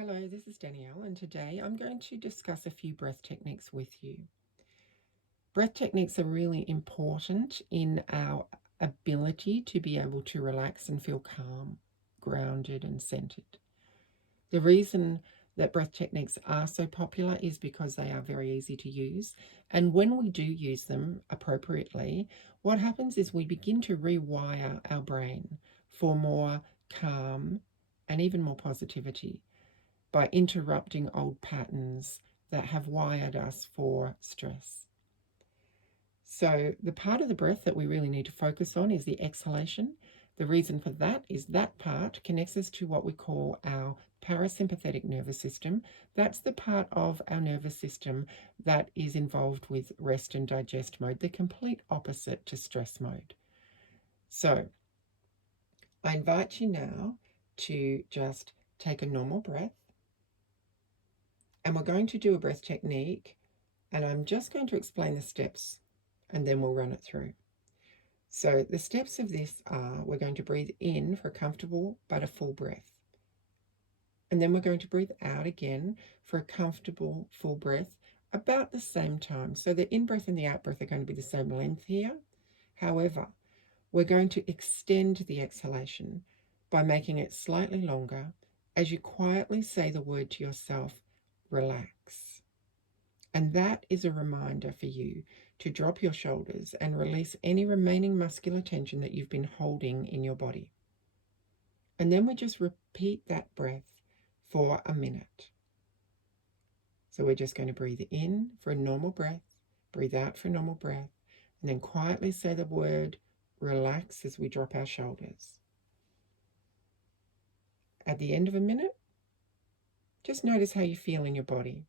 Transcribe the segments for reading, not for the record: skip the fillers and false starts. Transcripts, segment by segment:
Hello, this is Danielle, and today I'm going to discuss a few breath techniques with you. Breath techniques are really important in our ability to be able to relax and feel calm, grounded, and centered. The reason that breath techniques are so popular is because they are very easy to use. And when we do use them appropriately, what happens is we begin to rewire our brain for more calm and even more positivity, by interrupting old patterns that have wired us for stress. So, the part of the breath that we really need to focus on is the exhalation. The reason for that is that part connects us to what we call our parasympathetic nervous system. That's the part of our nervous system that is involved with rest and digest mode, the complete opposite to stress mode. So, I invite you now to just take a normal breath. And we're going to do a breath technique, and I'm just going to explain the steps and then we'll run it through. So the steps of this are, we're going to breathe in for a comfortable but a full breath. And then we're going to breathe out again for a comfortable full breath about the same time. So the in-breath and the out-breath are going to be the same length here. However, we're going to extend the exhalation by making it slightly longer as you quietly say the word to yourself, relax. And that is a reminder for you to drop your shoulders and release any remaining muscular tension that you've been holding in your body. And then we just repeat that breath for a minute. So we're just going to breathe in for a normal breath, breathe out for a normal breath, and then quietly say the word relax as we drop our shoulders. At the end of a minute, just notice how you feel in your body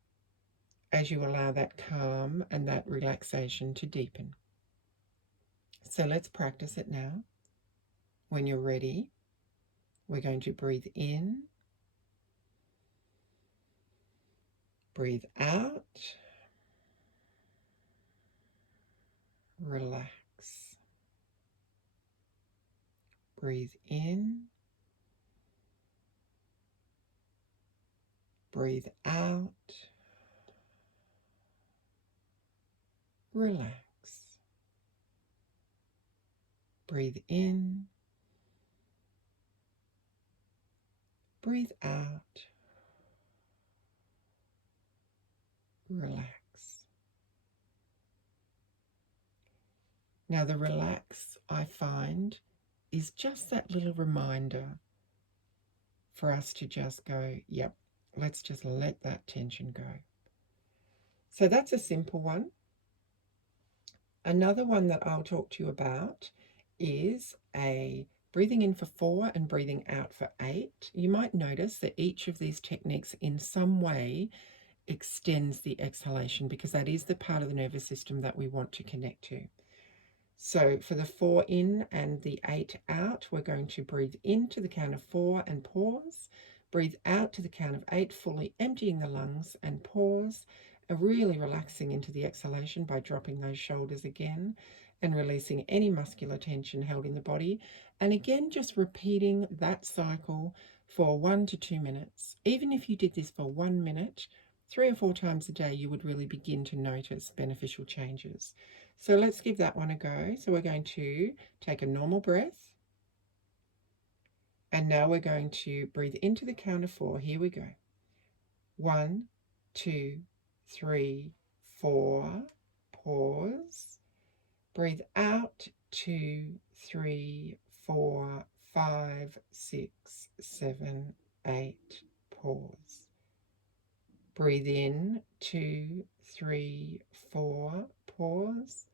as you allow that calm and that relaxation to deepen. So let's practice it now. When you're ready, we're going to breathe in, breathe out, relax. Breathe in, breathe out, relax. Breathe in, breathe out, relax. Now the relax, I find, is just that little reminder for us to just go, yep, let's just let that tension go. So that's a simple one. Another one that I'll talk to you about is a breathing in for 4 and breathing out for 8. You might notice that each of these techniques in some way extends the exhalation, because that is the part of the nervous system that we want to connect to. So for the 4 in and the 8 out, we're going to breathe in to the count of 4 and pause. Breathe out to the count of 8, fully emptying the lungs, and pause. Really relaxing into the exhalation by dropping those shoulders again and releasing any muscular tension held in the body. And again, just repeating that cycle for 1 to 2 minutes. Even if you did this for 1 minute, 3 or 4 times a day, you would really begin to notice beneficial changes. So let's give that one a go. So we're going to take a normal breath. And now we're going to breathe into the count of 4. Here we go. 1, 2, 3, 4, pause. Breathe out, 2, 3, 4, 5, 6, 7, 8, pause. Breathe in, 2, 3, 4, pause.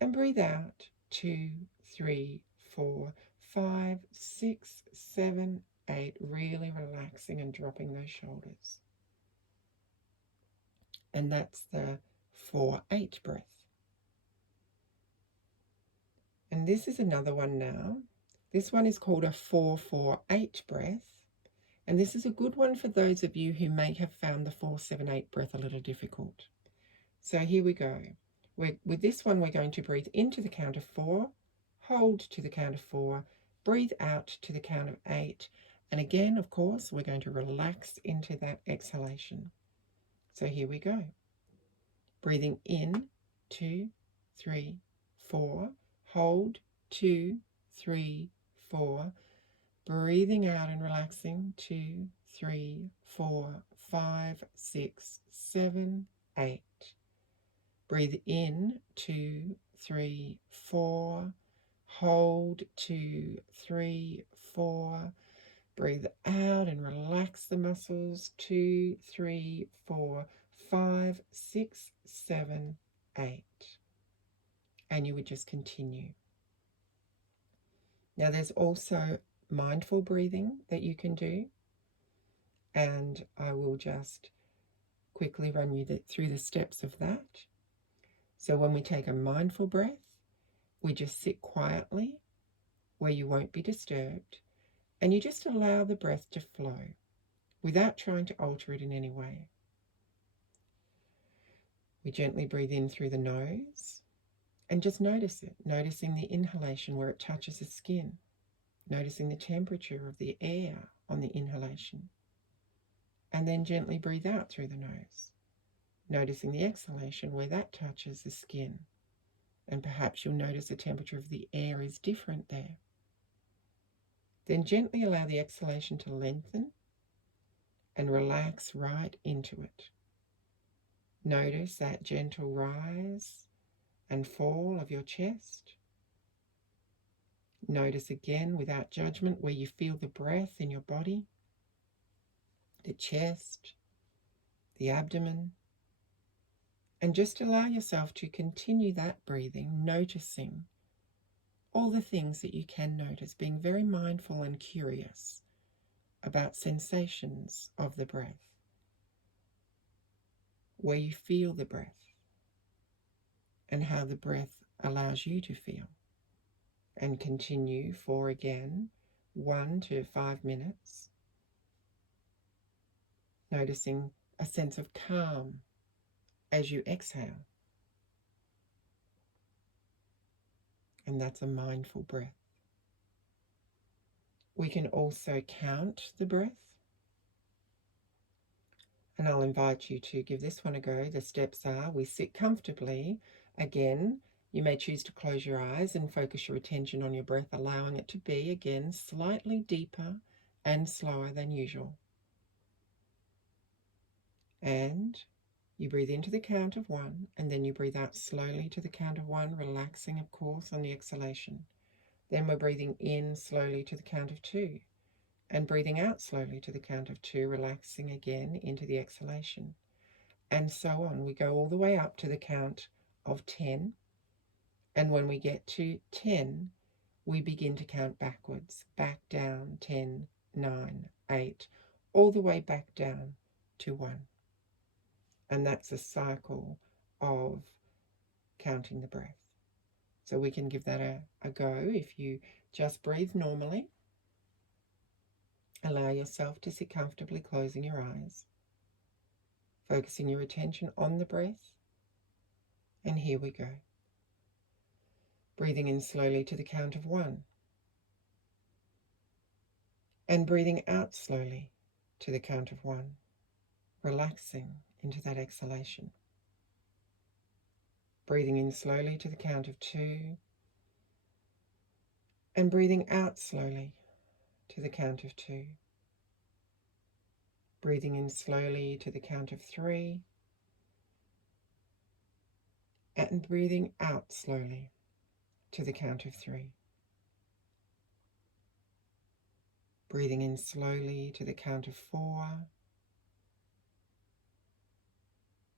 And breathe out, 2, 3, 4, 5, 6, 7, 8, really relaxing and dropping those shoulders. And that's the 4-8 breath. And this is another one now. This one is called a 4-4-8 breath. And this is a good one for those of you who may have found the 4-7-8 breath a little difficult. So here we go. With this one, we're going to breathe into the count of 4, hold to the count of 4, breathe out to the count of 8, And again, of course, we're going to relax into that exhalation. So here we go. Breathing in, 2, 3, 4. Hold, 2, 3, 4. Breathing out and relaxing, 2, 3, 4, 5, 6, 7, 8. Breathe in, 2, 3, 4. Hold, 2, 3, 4. Breathe out and relax the muscles, 2, 3, 4, 5, 6, 7, 8. And you would just continue. Now there's also mindful breathing that you can do. And I will just quickly run you through the steps of that. So when we take a mindful breath, we just sit quietly where you won't be disturbed, and you just allow the breath to flow without trying to alter it in any way. We gently breathe in through the nose and just notice it, noticing the inhalation where it touches the skin, noticing the temperature of the air on the inhalation, and then gently breathe out through the nose, noticing the exhalation where that touches the skin, and perhaps you'll notice the temperature of the air is different there. Then gently allow the exhalation to lengthen and relax right into it. Notice that gentle rise and fall of your chest. Notice again, without judgment, where you feel the breath in your body, the chest, the abdomen, and just allow yourself to continue that breathing, noticing all the things that you can notice, being very mindful and curious about sensations of the breath, where you feel the breath, and how the breath allows you to feel. And continue for again 1 to 5 minutes, noticing a sense of calm as you exhale. And that's a mindful breath. We can also count the breath. And I'll invite you to give this one a go. The steps are: we sit comfortably. Again, you may choose to close your eyes and focus your attention on your breath, allowing it to be, again, slightly deeper and slower than usual. And you breathe into the count of 1, and then you breathe out slowly to the count of 1, relaxing, of course, on the exhalation. Then we're breathing in slowly to the count of 2, and breathing out slowly to the count of 2, relaxing again into the exhalation. And so on. We go all the way up to the count of 10, and when we get to 10, we begin to count backwards, back down, 10, 9, 8, all the way back down to 1. And that's a cycle of counting the breath. So we can give that a go. If you just breathe normally, allow yourself to sit comfortably, closing your eyes, focusing your attention on the breath. And here we go. Breathing in slowly to the count of 1. And breathing out slowly to the count of 1. Relaxing into that exhalation. Breathing in slowly to the count of 2. And breathing out slowly to the count of 2. Breathing in slowly to the count of 3. And breathing out slowly to the count of 3. Breathing in slowly to the count of 4.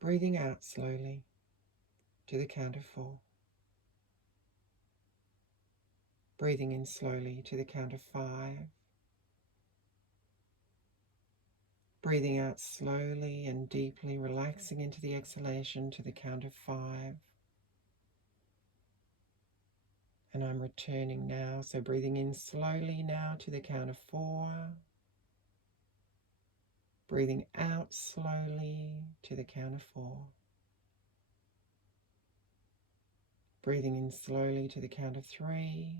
Breathing out slowly to the count of 4. Breathing in slowly to the count of 5. Breathing out slowly and deeply, relaxing into the exhalation to the count of 5. And I'm returning now, so breathing in slowly now to the count of 4. Breathing out slowly to the count of 4. Breathing in slowly to the count of 3.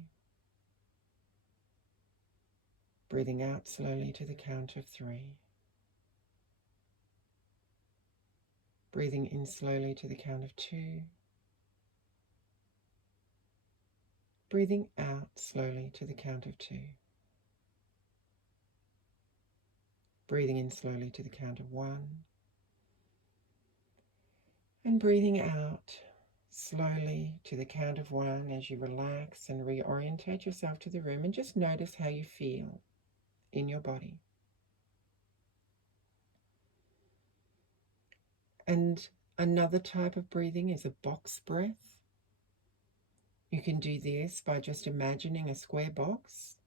Breathing out slowly to the count of 3. Breathing in slowly to the count of 2. Breathing out slowly to the count of 2. Breathing in slowly to the count of 1. And breathing out slowly to the count of 1 as you relax and reorientate yourself to the room, and just notice how you feel in your body. And another type of breathing is a box breath. You can do this by just imagining a square box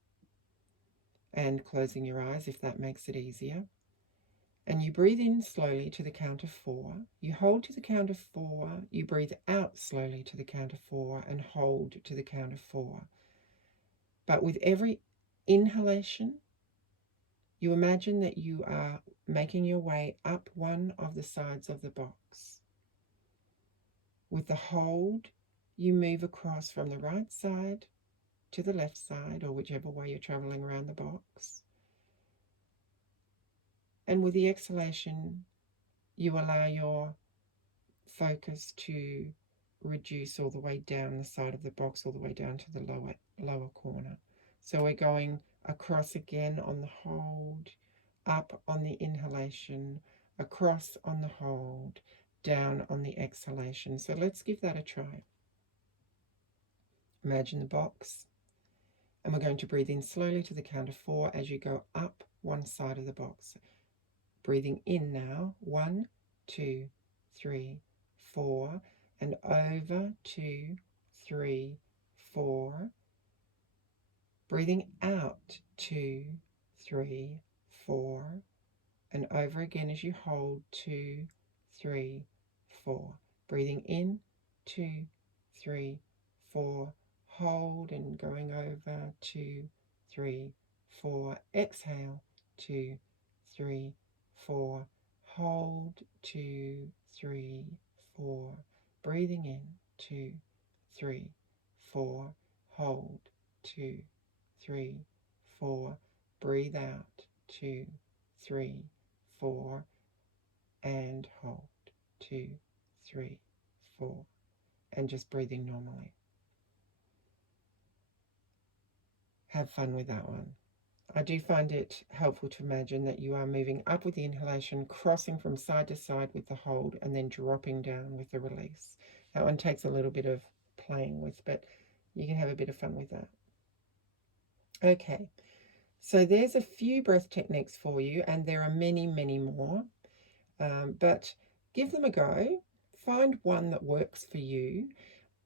and closing your eyes if that makes it easier. And you breathe in slowly to the count of 4. You hold to the count of 4. You breathe out slowly to the count of 4 and hold to the count of 4. But with every inhalation, you imagine that you are making your way up one of the sides of the box. With the hold, you move across from the right side to the left side, or whichever way you're traveling around the box. And with the exhalation, you allow your focus to reduce all the way down the side of the box, all the way down to the lower corner. So we're going across again on the hold, up on the inhalation, across on the hold, down on the exhalation. So let's give that a try. Imagine the box, and we're going to breathe in slowly to the count of 4 as you go up one side of the box. Breathing in now, 1, 2, 3, 4, and over 2, 3, 4. Breathing out 2, 3, 4, and over again as you hold 2, 3, 4. Breathing in 2, 3, 4. Hold and going over 2, 3, 4. Exhale 2, 3, 4. Hold 2, 3, 4. Breathing in 2, 3, 4. Hold 2, 3, 4. Breathe out 2, 3, 4. And hold 2, 3, 4. And just breathing normally. Have fun with that one. I do find it helpful to imagine that you are moving up with the inhalation, crossing from side to side with the hold, and then dropping down with the release. That one takes a little bit of playing with, but you can have a bit of fun with that. Okay, so there's a few breath techniques for you, and there are many, many more, but give them a go. Find one that works for you.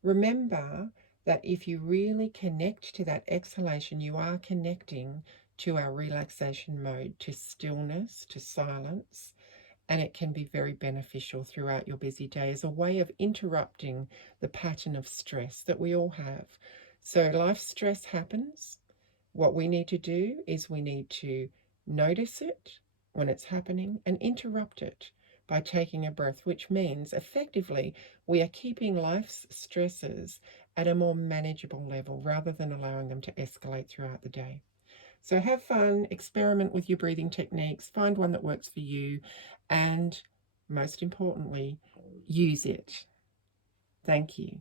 Remember that if you really connect to that exhalation, you are connecting to our relaxation mode, to stillness, to silence, and it can be very beneficial throughout your busy day as a way of interrupting the pattern of stress that we all have. So life stress happens. What we need to do is we need to notice it when it's happening and interrupt it by taking a breath, which means effectively we are keeping life's stresses at a more manageable level rather than allowing them to escalate throughout the day. So have fun, experiment with your breathing techniques, find one that works for you, and most importantly, use it. Thank you.